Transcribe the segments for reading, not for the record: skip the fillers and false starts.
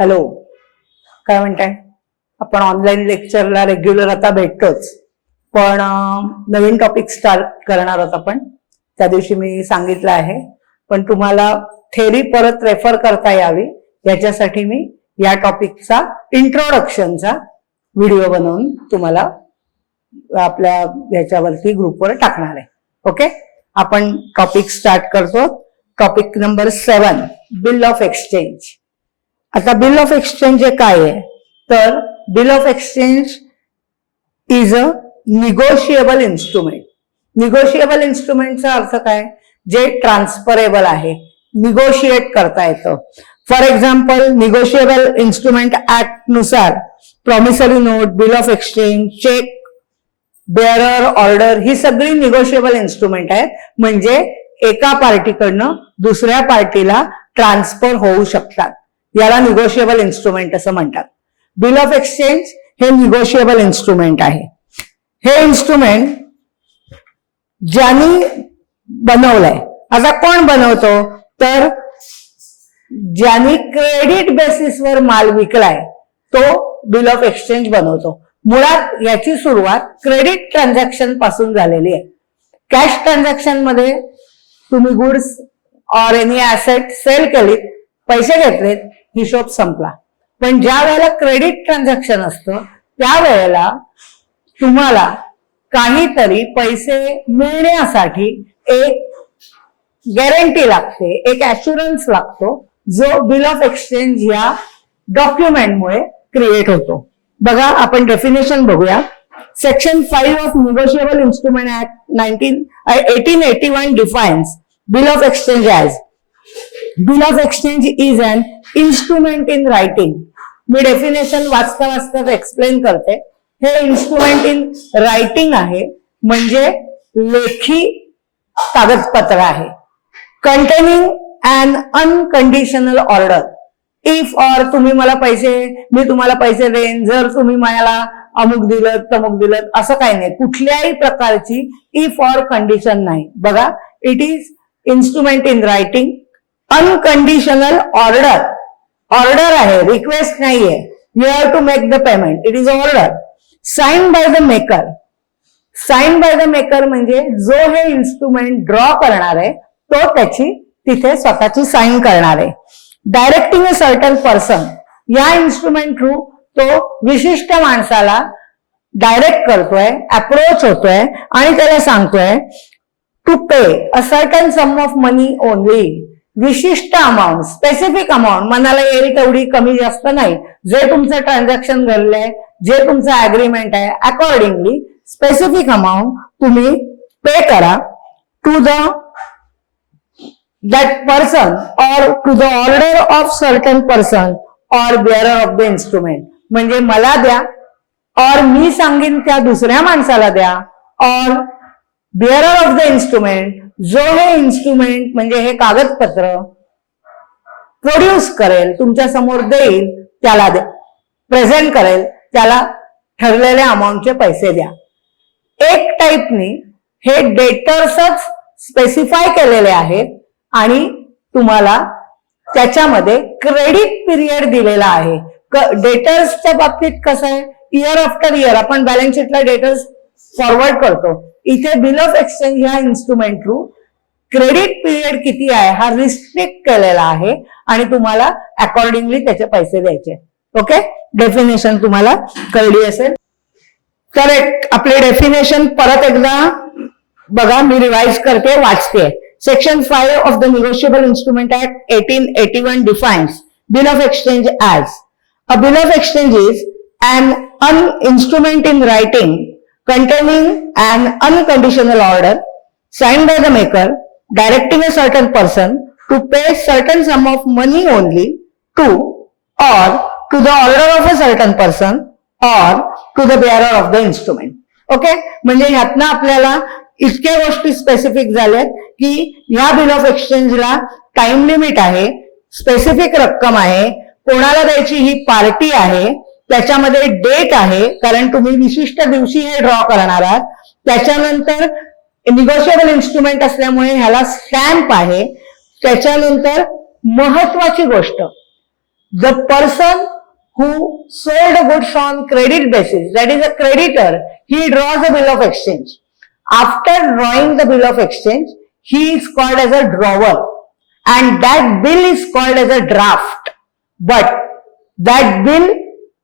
Hello, काय म्हणताय? आपण ऑनलाईन लेक्चरला रेग्युलर आता भेटतोच, पण नवीन टॉपिक स्टार्ट करणार आहोत आपण. त्या दिवशी मी सांगितलं आहे, पण तुम्हाला थेरी परत रेफर करता यावी याच्यासाठी मी या टॉपिकचा इंट्रोडक्शनचा व्हिडिओ बनवून तुम्हाला आपल्या याच्यावरती ग्रुपवर टाकणार आहे. ओके, आपण टॉपिक स्टार्ट करतो. Topic number 7, bill of exchange. आता बिल ऑफ एक्सचेंज हे काय आहे? तर bill of exchange is a negotiable instrument. Negotiable इन्स्ट्रुमेंटचा अर्थ काय? जे ट्रान्सफरेबल आहे, निगोशिएट करता येतं. For example, negotiable instrument act नुसार promissory note, bill of exchange, cheque, bearer order ही सगळी निगोशिएबल इन्स्ट्रुमेंट आहेत. म्हणजे एका पार्टीकडनं दुसऱ्या पार्टीला ट्रान्सफर होऊ शकतात. याला निगोशिएबल इन्स्ट्रुमेंट असं म्हणतात. बिल ऑफ एक्सचेंज हे निगोशिएबल इन्स्ट्रुमेंट आहे. हे इन्स्ट्रुमेंट ज्यांनी बनवलंय, आता कोण बनवतो? तर ज्यांनी क्रेडिट बेसिसवर माल विकलाय तो बिल ऑफ एक्सचेंज बनवतो. मुळात याची सुरुवात क्रेडिट ट्रान्झॅक्शन पासून झालेली आहे. कॅश ट्रान्झॅक्शन मध्ये तुम्ही goods or any asset sale केलीत, पैसे घेतलेत, हिशोब संपला. पण ज्या वेळेला क्रेडिट ट्रान्झॅक्शन असतं त्यावेळेला तुम्हाला काहीतरी पैसे मिळण्यासाठी एक गॅरंटी लागते, एक ऍश्युरन्स लागतो, जो बिल ऑफ एक्सचेंज या डॉक्युमेंटमुळे क्रिएट होतो. बघा, आपण डेफिनेशन बघूया. Section 5 of negotiable instrument act 1881 defines bill of exchange as bill of exchange is an instrument in writing. मी डेफिनेशन वाचता वाचता एक्सप्लेन करते. हे इन्स्ट्रुमेंट इन रायटिंग आहे, म्हणजे लेखी कागदपत्र आहे. Containing an unconditional order. If or तुम्ही मला पैसे, मी तुम्हाला पैसे देईन जर तुम्ही मला अमुक दिलं तमुक दिलं, असं काही नाही. कुठल्याही प्रकारची इफ ऑर कंडिशन नाही. बघा, it is instrument in writing. Unconditional order. Order आहे, रिक्वेस्ट नाहीये. You have to make the payment. It is order. Sign by the maker. Sign by the maker म्हणजे जो हे इन्स्ट्रुमेंट ड्रॉ करणार आहे तो त्याची तिथे स्वतःची साइन करणार आहे. Directing a certain person. या इन्स्ट्रुमेंट थ्रू तो विशिष्ट माणसाला डायरेक्ट करतोय, अप्रोच होतोय आणि त्याला सांगतोय to pay a certain sum of money only. विशिष्ट अमाऊंट, स्पेसिफिक अमाऊंट, मनाला येईल तेवढी, कमी जास्त नाही. जे तुमचं ट्रान्झॅक्शन घडलंय, जे तुमचं अग्रीमेंट आहे, अकॉर्डिंगली स्पेसिफिक अमाऊंट तुम्ही पे करा to the that person or to the order of certain person or bearer of the instrument. म्हणजे मला द्या, और मी सांगेन त्या दुसऱ्या माणसाला द्या, और bearer of the instrument, जो हे इन्स्ट्रुमेंट म्हणजे हे कागदपत्र प्रोड्यूस करेल, तुमच्या समोर देईल, त्याला द्या. प्रेझेंट करेल, त्याला ठरलेल्या अमाऊंटचे पैसे द्या. एक टाईपनी हे डेटर्सच स्पेसिफाय केलेले आहेत आणि तुम्हाला त्याच्यामध्ये क्रेडिट पिरियड दिलेला आहे. डेटर्सच्या बाबतीत कसं आहे, इयर आफ्टर इयर आपण बॅलन्स शीटला डेटर्स फॉरवर्ड करतो. इथे बिल ऑफ एक्सचेंज ह्या इन्स्ट्रुमेंट थ्रू क्रेडिट पिरियड किती आहे हा रिस्ट्रिक्ट केलेला आहे आणि तुम्हाला अकॉर्डिंगली त्याचे पैसे द्यायचे. ओके, डेफिनेशन तुम्हाला कळली असेल. करेक्ट. आपले डेफिनेशन परत एकदा बघा, मी रिवाइज करते, वाचते. Section 5 of the Negotiable Instrument Act 1881 defines bill of exchange as a bill of exchange is an instrument in writing containing an unconditional order signed by the maker directing a certain person to pay certain sum of money only to or to the order of a certain person or to the bearer of the instrument. Okay, म्हणजे ह्यातनं आपल्याला इतक्या गोष्टी specific झाल्यात की ह्या bill of एक्सचेंजला time limit आहे, specific रक्कम आहे, कोणाला द्यायची ही पार्टी आहे, त्याच्यामध्ये डेट आहे, कारण तुम्ही विशिष्ट दिवशी हे ड्रॉ करणार आहात. त्याच्यानंतर निगोशिएबल इन्स्ट्रुमेंट असल्यामुळे ह्याला स्टॅम्प आहे. त्याच्यानंतर महत्वाची गोष्ट, The person who sold goods on credit basis, that is a creditor, he draws a bill of exchange. After drawing the bill of exchange, he is called as a drawer, and that bill is called as a draft. But that bill,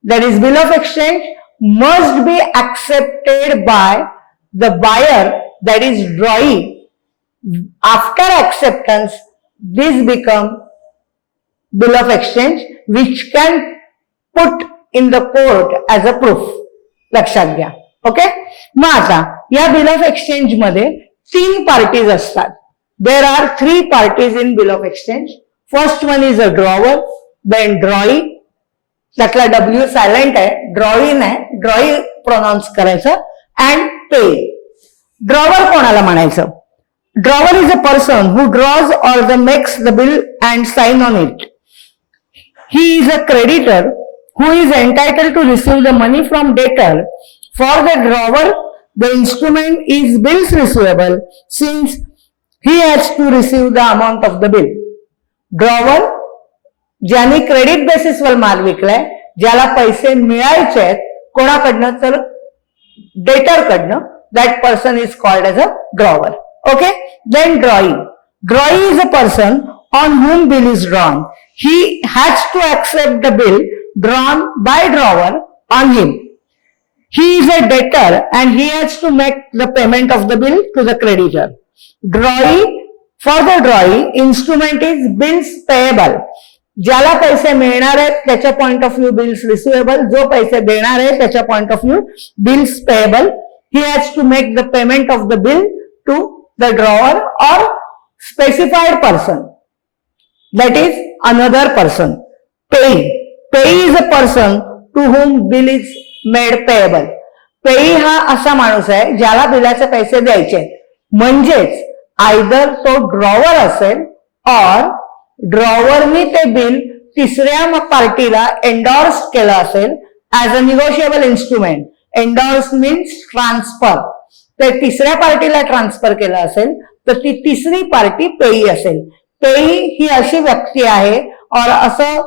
that is bill of exchange, must be accepted by the buyer, that is drawee. After acceptance, this become bill of exchange, which can put in the court as a proof. लक्षात घ्या. Okay. मग आता या bill of exchange मध्ये 3 parties असतात. There are 3 parties in bill of exchange. First one is a drawer, then drawee, त्यातला W silent आहे, drawee नाही, ड्रॉई प्रोनाउन्स करायचं, अँड पे. ड्रॉवर कोणाला म्हणायचं? Drawer is a person who draws or the makes the bill and sign on it. He is a creditor who is entitled to receive the money from debtor. For the drawer, the instrument is bills receivable since he has to receive the amount of the bill. Drawer, ज्याने credit बेसिसवर माल विकलाय, ज्याला पैसे मिळायचे आहेत कोणाकडनं, तर डेटरकडनं, that person is called as a drawer. Okay? Then drawee. Drawee is a person on whom bill is drawn. He has to accept the bill drawn by drawer on him. He is a debtor and he has to make the payment of the bill to the creditor. Drawee, for the drawee, instrument is bills payable. ज्याला पैसे मिळणार आहेत त्याच्या point of view bills receivable, जो पैसे देणार आहे त्याच्या point of view bills payable. He has to make the payment of the bill to the drawer or specified person, that is another person. Payee. Payee is a person to whom bill is made payable. Payee हा असा माणूस आहे ज्याला बिलाचे पैसे द्यायचे, म्हणजेच either तो ड्रॉवर असेल और ड्रॉवरनी ते बिल तिसऱ्या पार्टीला एंडॉर्स केलं असेल as a negotiable instrument. Endorse means transfer. ते तिसऱ्या पार्टीला ट्रान्सफर केलं असेल तर ती तिसरी पार्टी पेयी असेल. पेयी ही अशी व्यक्ती आहे और असं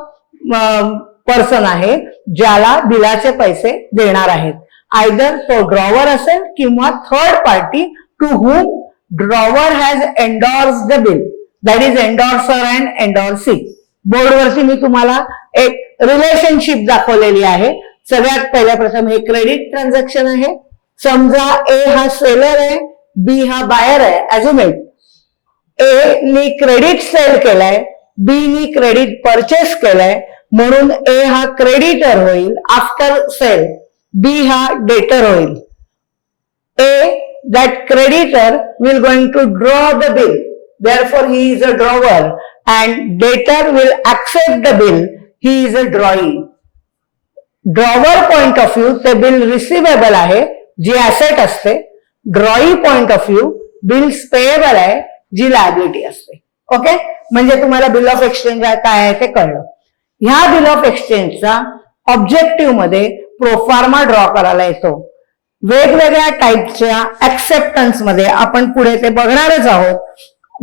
पर्सन आहे ज्याला बिलाचे पैसे देणार आहेत. आयदर तो ड्रॉवर असेल किंवा third party to whom drawer has endorse the bill, that is endorser and endorsee. बोर्डवरती मी तुम्हाला एक रिलेशनशिप दाखवलेली आहे. सगळ्यात पहिल्या प्रथम हे क्रेडिट ट्रान्झॅक्शन आहे. समजा ए हा सेलर आहे, बी हा बायर आहे. ऍज्युमेट ए नी क्रेडिट सेल केलाय, बी नी क्रेडिट परचेस केलाय, म्हणून ए हा क्रेडिटर होईल आफ्टर सेल, बी हा डेटर होईल. ए that creditor will going to draw the bill, therefore he is a drawer, and debtor will accept the bill, he is a drawee. Drawer point of view ते bill receivable आहे जी asset असते. drawee point of view bills payable आहे जी liability असते. Okay, म्हणजे तुम्हाला bill of exchange काय आहे ते कळलं. ह्या बिल ऑफ एक्सचेंजचा ऑब्जेक्टिव्ह मध्ये प्रोफार्मा ड्रॉ करायला येतो. वेगवेगळ्या टाईपच्या ऍक्सेप्टन्स मध्ये आपण पुढे ते बघणारच आहोत.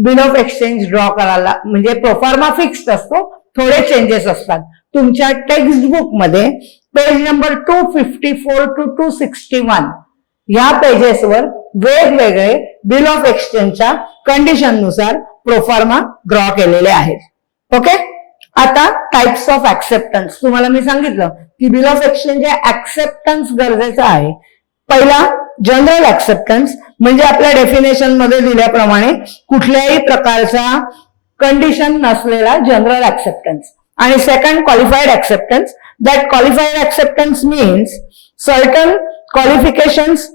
बिल ऑफ एक्सचेंज ड्रॉ करायला म्हणजे प्रोफार्मा फिक्स्ड असतो, थोडे चेंजेस असतात. तुमच्या टेक्स्ट बुक मध्ये पेज नंबर 254 to 261 या पेजेसवर वेगवेगळे बिल ऑफ एक्सचेंजच्या कंडिशन नुसार प्रोफार्मा ड्रॉ केलेले आहेत. ओके, आता टाइप्स ऑफ ऍक्सेप्टन्स तुम्हाला मी सांगितलं की बिल ऑफ एक्सचेंज ऍक्सेप्टन्स गरजेचं आहे. पहिला जनरल ऍक्सेप्टन्स म्हणजे आपल्या डेफिनेशन मध्ये दिल्याप्रमाणे कुठल्याही प्रकारचा कंडिशन नसलेला जनरल ऍक्सेप्टन्स. आणि second qualified acceptance. That qualified acceptance means certain qualifications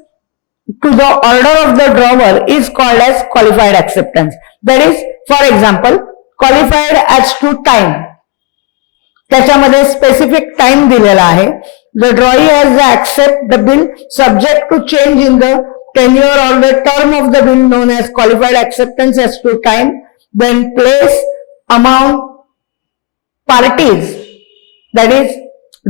to the order of the drawer is called as qualified acceptance. That is, for example, qualified as to time. त्याच्यामध्ये specific time दिलेला आहे. The drawee has to accept the bill subject to change in the tenure or the term of the bill known as qualified acceptance as to time. Then place, amount, parties. That is,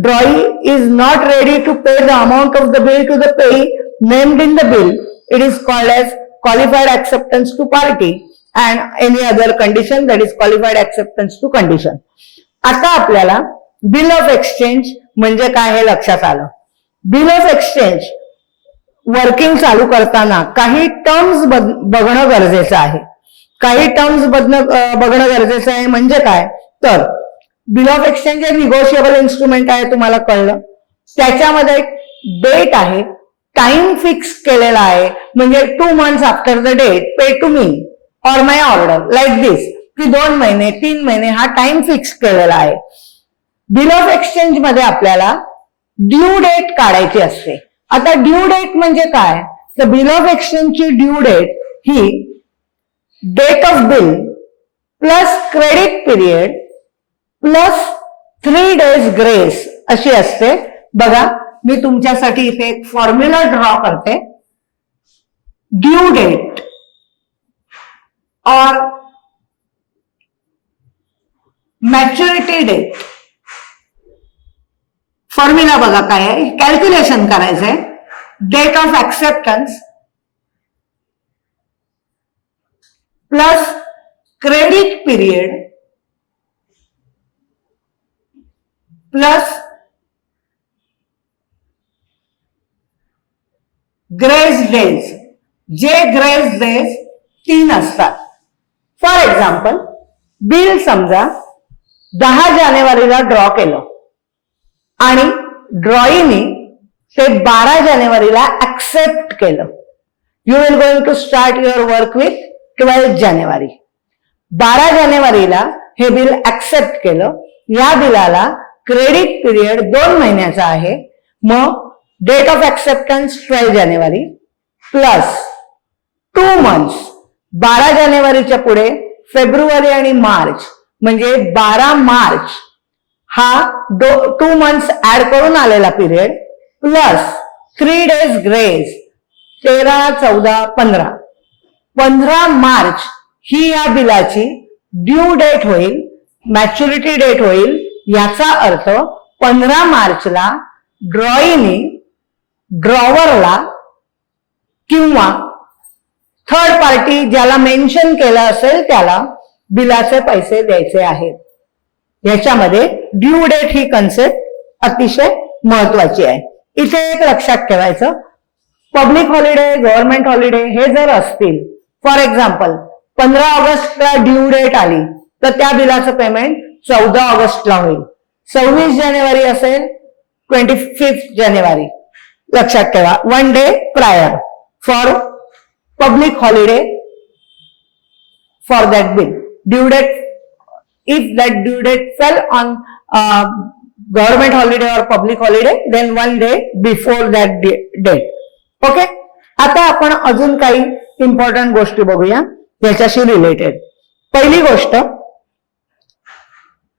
drawee is not ready to pay the amount of the bill to the payee named in the bill. It is called as qualified acceptance to party, and any other condition, that is qualified acceptance to condition. आता आपल्याला bill of exchange म्हणजे काय हे लक्षात आलं. Bill of exchange working चालू करताना काही टर्म्स बघणं गरजेचं आहे. काही टर्म्स बघणं गरजेचं आहे म्हणजे काय, तर बिल ऑफ एक्सचेंज हे निगोशिएबल इन्स्ट्रुमेंट आहे, तुम्हाला कळलं. त्याच्यामध्ये एक डेट आहे, टाइम फिक्स केलेला आहे, म्हणजे 2 months after the date pay to me or my order like this, की 2 महिने 3 महिने हा टाइम फिक्स केलेला आहे. बिल ऑफ एक्सचेंज मध्ये आपल्याला ड्यू डेट काढायची असते. आता ड्यू डेट म्हणजे काय, तर बिल ऑफ एक्सचेंजची ड्यू डेट ही date of bill plus credit period plus 3 days grace अशी असते. बघा मी तुमच्यासाठी इथे एक फॉर्म्युला ड्रॉ करते. ड्यू डेट और मॅच्युरिटी डेट, फॉर्म्युला बघा काय आहे, कॅल्क्युलेशन करायचंय. Date of acceptance plus credit period plus grace days. जे ग्रेस डेज 3 असतात. फॉर एक्झाम्पल बिल समजा 10 जानेवारीला ड्रॉ केलं आणि ड्रॉईने ते 12 जानेवारीला ऍक्सेप्ट केलं. You will going to start your work with 12 जानेवारी. 12 जानेवारीला हे बिल ऍक्सेप्ट केलं. या बिलाला क्रेडिट पिरियड 2 महिन्याचा आहे. मग डेट ऑफ ऍक्सेप्टन्स 12 जानेवारी प्लस 2 months 12 जानेवारीच्या पुढे फेब्रुवारी आणि मार्च म्हणजे 12 मार्च हा 2 months ऍड करून आलेला period plus 3 days grace 13, 14, 15. 15 March ही या बिलाची ड्यू डेट होईल, मॅच्युरिटी डेट होईल. याचा अर्थ 15 मार्चला ड्रॉईने ड्रॉवरला किंवा थर्ड पार्टी ज्याला मेन्शन केलं असेल त्याला बिलाचे पैसे द्यायचे आहेत. ह्याच्यामध्ये ड्यू डेट ही कन्सेप्ट अतिशय महत्वाची आहे. इथे एक लक्षात ठेवायचं, पब्लिक हॉलिडे, गव्हर्नमेंट हॉलिडे हे जर असतील, फॉर एक्झाम्पल 15 ऑगस्टला ड्यू डेट आली तर त्या बिलाचं पेमेंट 14 ऑगस्टला होईल. 26 जानेवारी असेल 25 जानेवारी. लक्षात ठेवा, 1 day prior for public holiday for that bill. Due date, if that due date fell on government holiday or public holiday, then 1 day before that date. Okay, आता आपण अजून काही इम्पॉर्टंट गोष्टी बघूया याच्याशी रिलेटेड. पहिली गोष्ट,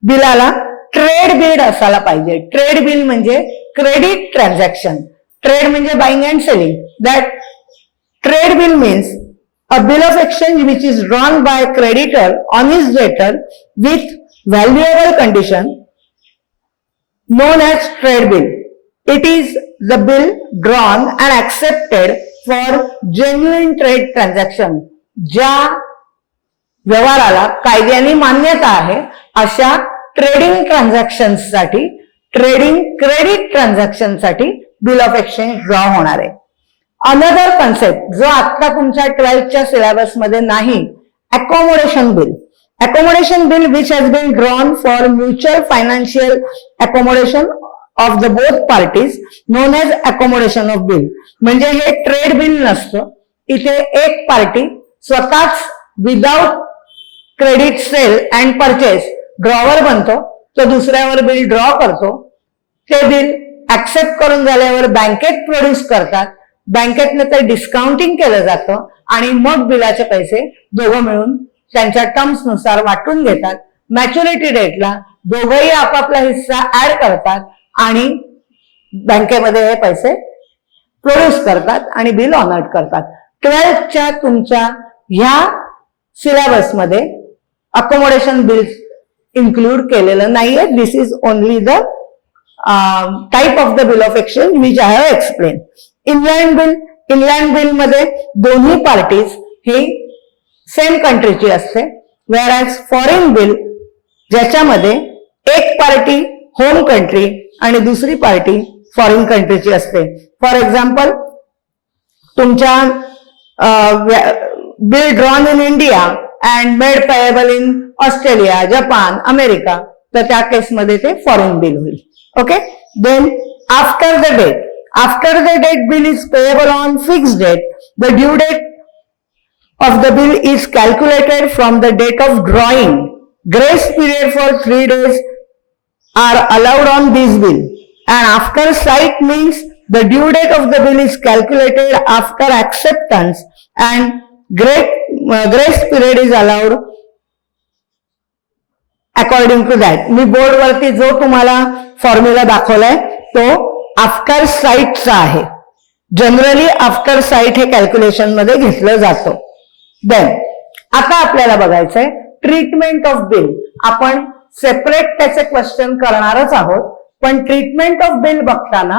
बिलाला ट्रेड बिल असायला पाहिजे. ट्रेड बिल म्हणजे क्रेडिट ट्रान्झॅक्शन. ट्रेड म्हणजे buying and selling. That trade bill means a bill of exchange which is drawn by a creditor on his debtor with valuable condition known as trade bill. It is the bill drawn and accepted for genuine trade transaction. ज्या व्यवहाराला कायद्याने मान्यता आहे अशा trading transaction साठी, trading credit transaction साठी bill of exchange draw होणार आहे. अनदर कन्सेप्ट जो आता तुमच्या 12th सिलेबस मध्ये नाही, accommodation bill. Accommodation bill which has been drawn for mutual financial accommodation of the both parties known as accommodation of bill. म्हणजे हे ट्रेड बिल नसतं. इथे एक पार्टी स्वतःच without credit sale and purchase drawer बनतो, तो दुसऱ्यावर बिल ड्रॉ करतो. ते बिल ऍक्सेप्ट करून झाल्यावर बँकेत प्रोड्यूस करतात. बँकेतनं ते डिस्काउंटिंग केलं जातं आणि मग बिलाचे पैसे दोघं मिळून त्यांच्या टर्म्स नुसार वाटून घेतात. मॅच्युरिटी डेटला दोघंही आपापला हिस्सा ऍड करतात आणि बँकेमध्ये हे पैसे प्रोड्यूस करतात आणि बिल ऑनर्ड करतात. 12th तुमच्या ह्या सिलेबसमध्ये अकोमोडेशन बिल इन्क्लूड केलेलं नाहीये. This is only the type of the bill of exchange which I have explain. Inland bill, inland bill मध्ये दोन्ही पार्टीज ही सेम कंट्रीची असते. वेअर ॲज फॉरेन बिल ज्याच्यामध्ये एक पार्टी होम कंट्री आणि दुसरी पार्टी फॉरेन कंट्रीची असते. फॉर एक्झाम्पल, तुमच्या bill drawn in India and made payable in Australia, Japan, America, तर त्या केसमध्ये ते फॉरेन बिल होईल. Okay. Then after the date, after the date bill is payable on fixed date. The due date of the bill is calculated from the date of drawing. Grace period for 3 days are allowed on this bill. And after sight means the due date of the bill is calculated after acceptance and grace period is allowed according to that. Me board वरती जो तुम्हाला formula दाखवलाय तो after साइटचा आहे. Generally after site हे calculation मध्ये घेतलं जातं. देन आता आपल्याला बघायचंय ट्रीटमेंट ऑफ बिल. आपण सेपरेट त्याचे क्वेश्चन करणारच आहोत, पण ट्रीटमेंट ऑफ बिल बघताना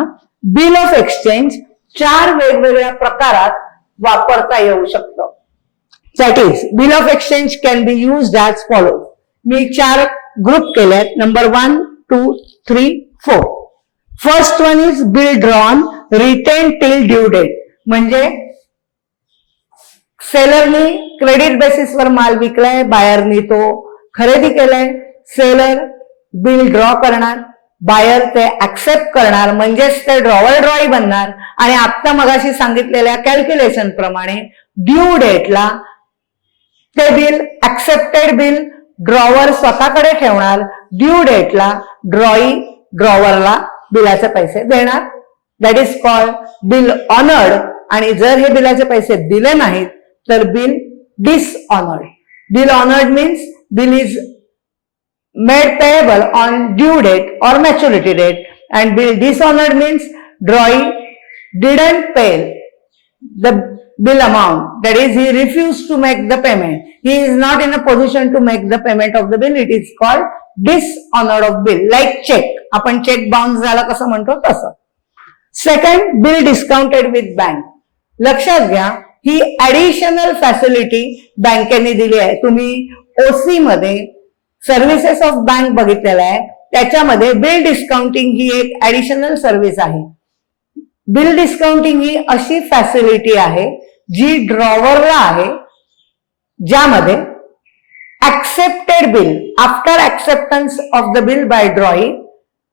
बिल ऑफ एक्सचेंज 4 वेगवेगळ्या प्रकारात वापरता येऊ शकतं. That is bill of exchange can be used as follow. Me 4 group केलेत. Number 1, 2, 3, 4. First one is bill drawn retain till due date. म्हणजे सेलरनी क्रेडिट बेसिसवर माल विकलाय, बायरनी तो खरेदी केलाय. सेलर बिल ड्रॉ करणार, बायर ते ऍक्सेप्ट करणार, म्हणजेच ते ड्रॉवर ड्रॉई बनणार आणि आता मगाशी सांगितलेल्या कॅल्क्युलेशन प्रमाणे ड्यू डेटला ते बिल, ऍक्सेप्टेड बिल ड्रॉवर स्वतःकडे ठेवणार. ड्यू डेटला ड्रॉई ड्रॉवरला बिलाचे पैसे देणार. That is called bill honoured. आणि जर हे बिलाचे पैसे दिले नाहीत तर bill dishonoured. Bill honoured means bill is made payable on due date और maturity date. And bill dishonoured means drawee didn't pay the bill amount, that is he refused to make the payment. He is not in a position to make the payment of the bill. It is called dishonored of bill. Like check, आपण check bounce झाला कसं म्हणतो तसं. Second, bill discounted with bank. लक्षात घ्या, ही additional facility बँकेने दिली आहे. तुम्ही ओसी मध्ये सर्व्हिसेस ऑफ बँक बघितलेला आहे, त्याच्यामध्ये बिल डिस्काउंटिंग ही एक ऍडिशनल सर्व्हिस आहे. बिल डिस्काउंटिंग ही अशी फॅसिलिटी आहे जी ड्रॉवरला आहे, ज्यामध्ये accepted bill, after acceptance of the bill by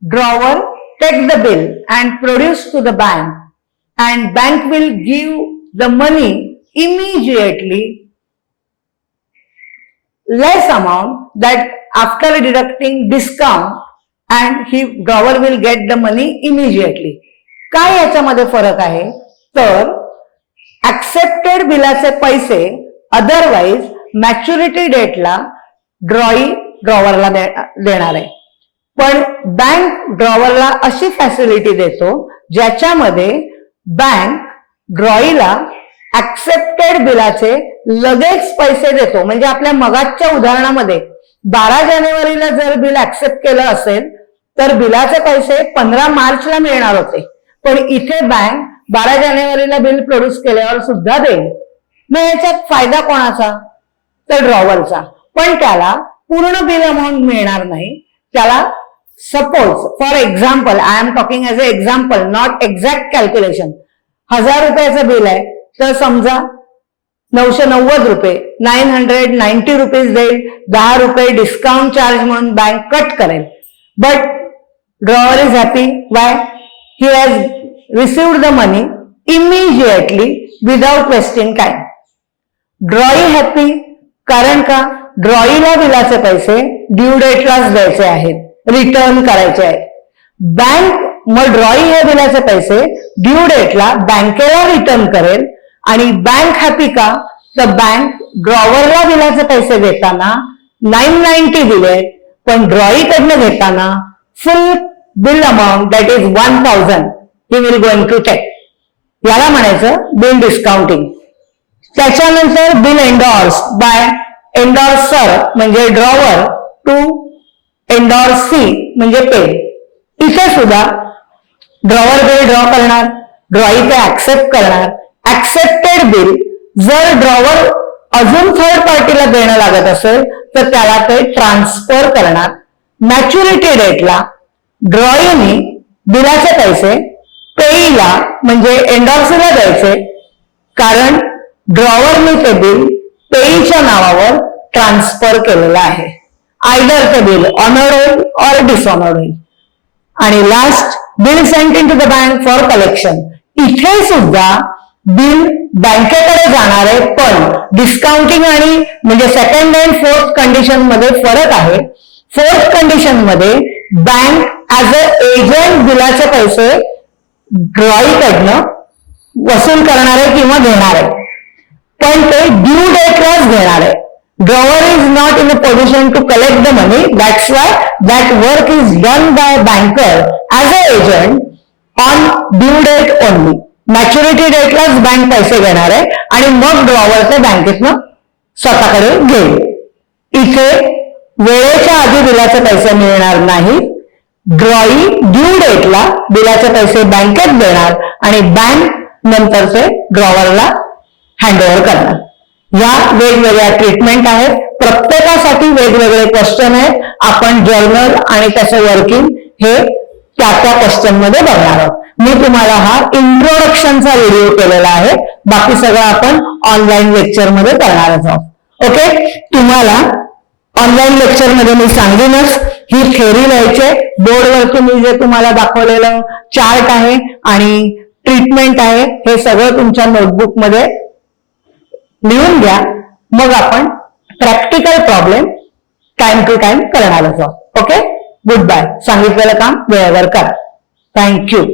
drawer take the bill and produce to the bank and bank will give the money immediately, less amount that after deducting discount and he drawer will get the money immediately. काय याच्यामध्ये फरक आहे तर accepted बिलाचे पैसे otherwise maturity डेटला ड्रॉवरला देणार आहे, पण बँक ड्रॉवरला अशी फॅसिलिटी देतो ज्याच्यामध्ये बँक ड्रॉईला ऍक्सेप्टेड बिलाचे लगेच पैसे देतो. म्हणजे आपल्या मगाच्या उदाहरणामध्ये 12 जानेवारीला जर बिल ऍक्सेप्ट केलं असेल तर बिलाचे पैसे 15 मार्चला मिळणार होते, पण इथे बँक 12 जानेवारीला बिल प्रोड्यूस केल्यावर सुद्धा देईल. मग याच्यात फायदा कोणाचा तर ड्रॉवरचा. पण त्याला पूर्ण बिल अमाऊंट मिळणार नाही. त्याला suppose for example, I am talking as a example, not exact calculation. 1000 रुपयाचं बिल आहे तर समजा 990 रुपये, 990 रुपीज देईल. 10 रुपये डिस्काउंट चार्ज म्हणून बँक कट करेल. But drawer is happy. Y? He has received the money immediately without wasting time. ड्रॉई happy कारण का ड्रॉईला बिलाचे पैसे ड्यू डेटलाच द्यायचे आहेत, रिटर्न करायचे आहेत. बँक मग ड्रॉई हे बिलाचे पैसे ड्यू डेटला बँकेला रिटर्न करेल. आणि बँक हॅपी का तर बँक ड्रॉवरला बिलाचे पैसे देताना 990 दिले, पण ड्रॉईकडनं घेताना full bill amount that is 1000 he will going to take. याला म्हणायचं बिल डिस्काउंटिंग. त्याच्यानंतर बिल एंडॉर्स बाय एंडॉर्सर म्हणजे ड्रॉवर टू एंडॉर्सी म्हणजे पे. इथे सुद्धा ड्रॉवर बिल ड्रॉ करणार, ड्रॉई ते ऍक्सेप्ट करणार. ऍक्सेप्टेड बिल जर ड्रॉवर अजून थर्ड पार्टीला देणं लागत असेल तर त्याला ते ट्रान्सफर करणार. मॅच्युरिटी डेटला ड्रॉईने बिलाचे पैसे पेईला म्हणजे एंडॉर्सला द्यायचे, कारण ड्रॉवरने ते बिल पेईच्या नावावर ट्रान्सफर केलेलं आहे. आयदर ते बिल ऑनर्ड होईल ऑर डिसऑनर्ड होईल. आणि last, bill sent in to the bank for collection. इथे सुद्धा बिल बँकेकडे जाणार आहे, पण डिस्काउंटिंग आणि म्हणजे सेकंड अँड फोर्थ कंडिशन मध्ये फरक आहे. फोर्थ कंडिशन मध्ये बँक ऍज अ एजंट बिलाचे पैसे ड्रॉईकडनं वसूल करणार आहे किंवा घेणार आहे, पण ते ड्यू डेटलाच घेणार आहे. Drawer is not in a position to collect the money. That's why that work is done by banker as a agent on due date only. Maturity डेटलाच बँक पैसे घेणार आहे आणि मग ड्रॉवर ते बँकेतनं स्वतःकडे घेईल. इथे वेळेच्या आधी बिलाचे पैसे मिळणार नाही. ड्रॉई ड्यू डेटला बिलाचे पैसे बँकेत देणार आणि बँक नंतरचे ड्रॉवरला हँडओव्हर करणार. या वेगवेगळ्या ट्रीटमेंट आहेत. प्रत्येकासाठी वेगवेगळे क्वेश्चन आहेत. आपण जर्नल आणि त्याचं वर्किंग हे त्या क्वेश्चन मध्ये बघणार आहोत. मी तुम्हाला हा इंट्रोडक्शनचा व्हिडिओ केलेला आहे. बाकी सगळं आपण ऑनलाईन लेक्चर मध्ये करणारच आहोत. ओके, तुम्हाला ऑनलाईन लेक्चर मध्ये मी सांगेनच ही थेअरी लिहायची. बोर्डवरती मी जे तुम्हाला दाखवलेलं चार्ट आहे आणि ट्रीटमेंट आहे हे सगळं तुमच्या नोटबुक मध्ये लिहून घ्या. मग आपण practical problem time to time करणारच आहोत. Okay, good bye. सांगितलेलं काम वेळेवर करा. थँक्यू.